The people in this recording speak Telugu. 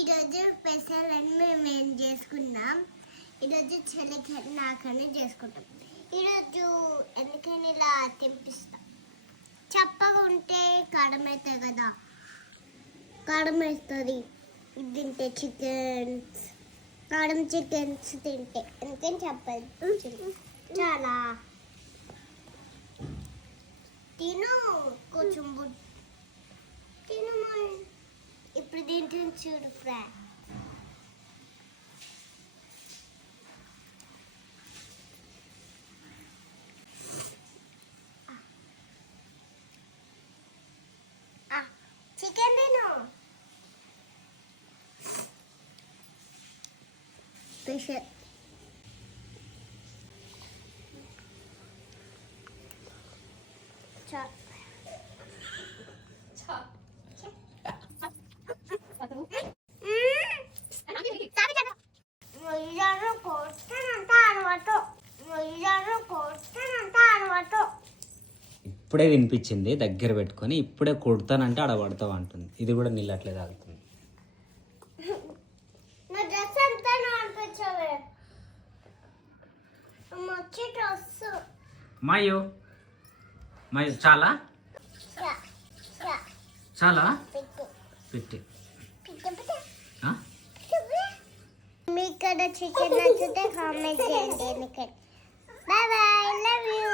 ఈరోజు స్పెషల్ అని మేము ఏం చేసుకున్నాం. ఈరోజు చెల్లికి నాకనే చేసుకుంటాం. ఈరోజు ఎందుకని ఇలా తినిపిస్తాం. చప్పగా ఉంటే కారం అవుతుంది కదా, కారం వేస్తుంది. తింటే చికెన్స్, కారం చికెన్స్ తింటే ఎందుకని చెప్పదు. చాలా తిను, కొంచెం తిను. ఇప్పుడు దీంట్లో చూడు ఫ్రై. చికెన్ తిను. స్పెషల్ ఇప్పుడే వినిపించింది, దగ్గర పెట్టుకొని ఇప్పుడే కొడతానంటే ఆడ పడతావు అంటుంది. ఇది కూడా నీళ్ళట్లే తాగుతుంది. మాయో మాయో చాలా చాలా పెట్టి మీకు చికెన్ నచ్చితే కామెంట్ చేయండి. Bye bye, love you.